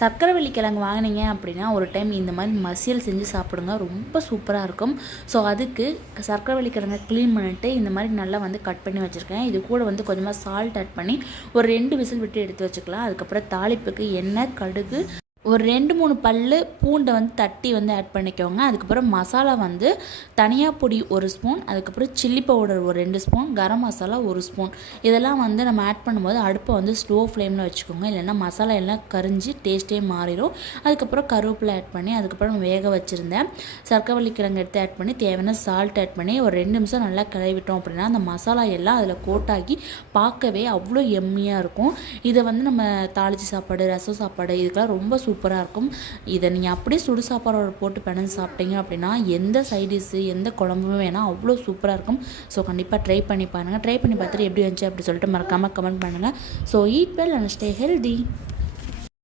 சர்க்கரைவள்ளி கிழங்கு வாங்கினீங்க அப்படின்னா ஒரு டைம் இந்த மாதிரி மசியல் செஞ்சு சாப்பிடுங்க, ரொம்ப சூப்பராக இருக்கும். ஸோ அதுக்கு சர்க்கரைவள்ளி கிழங்கை க்ளீன் பண்ணிவிட்டு இந்த மாதிரி நல்லா வந்து கட் பண்ணி வச்சுருக்கேன். இது கூட வந்து கொஞ்சமாக சால்ட் ஆட் பண்ணி ஒரு 2 விசில் விட்டு எடுத்து வச்சுக்கலாம். அதுக்கப்புறம் தாளிப்புக்கு எண்ணெய், கடுகு, ஒரு 2-3 பல்லு பூண்டை வந்து தட்டி வந்து ஆட் பண்ணிக்கோங்க. அதுக்கப்புறம் மசாலா வந்து தனியா பொடி 1 ஸ்பூன், அதுக்கப்புறம் சில்லி பவுடர் ஒரு 2 ஸ்பூன், கரம் மசாலா 1 ஸ்பூன். இதெல்லாம் வந்து நம்ம ஆட் பண்ணும்போது அடுப்பை வந்து ஸ்லோ ஃப்ளேமில் வச்சுக்கோங்க, இல்லைன்னா மசாலா எல்லாம் கரிஞ்சு டேஸ்ட்டே மாறிடும். அதுக்கப்புறம் கருவேப்பிலை ஆட் பண்ணி அதுக்கப்புறம் வேக வச்சுருந்தேன் சர்க்கரைவள்ளி கிழங்கு எடுத்து ஆட் பண்ணி தேவையான சால்ட் ஆட் பண்ணி ஒரு 2 நிமிஷம் நல்லா கிளவிட்டோம் அப்படின்னா அந்த மசாலா எல்லாம் அதில் கோட்டாகி பார்க்கவே அவ்வளோ எம்மியாக இருக்கும். இதை வந்து நம்ம தாளித்து சாப்பாடு, ரசம் சாப்பாடு இதுக்கெல்லாம் ரொம்ப சூப்பராக இருக்கும். இதை நீங்கள் அப்படியே சுடு சாப்பாடோட போட்டு பிணைஞ்சு சாப்பிட்டீங்க அப்படின்னா எந்த சைடிஷ்ஷு எந்த குழம்புமே வேணால் அவ்வளோ சூப்பராக இருக்கும். ஸோ கண்டிப்பாக ட்ரை பண்ணி பாருங்கள். ட்ரை பண்ணி பார்த்துட்டு எப்படி வந்துச்சு அப்படி சொல்லிட்டு மறக்காமல் கமெண்ட் பண்ணுங்கள். So eat well and stay healthy.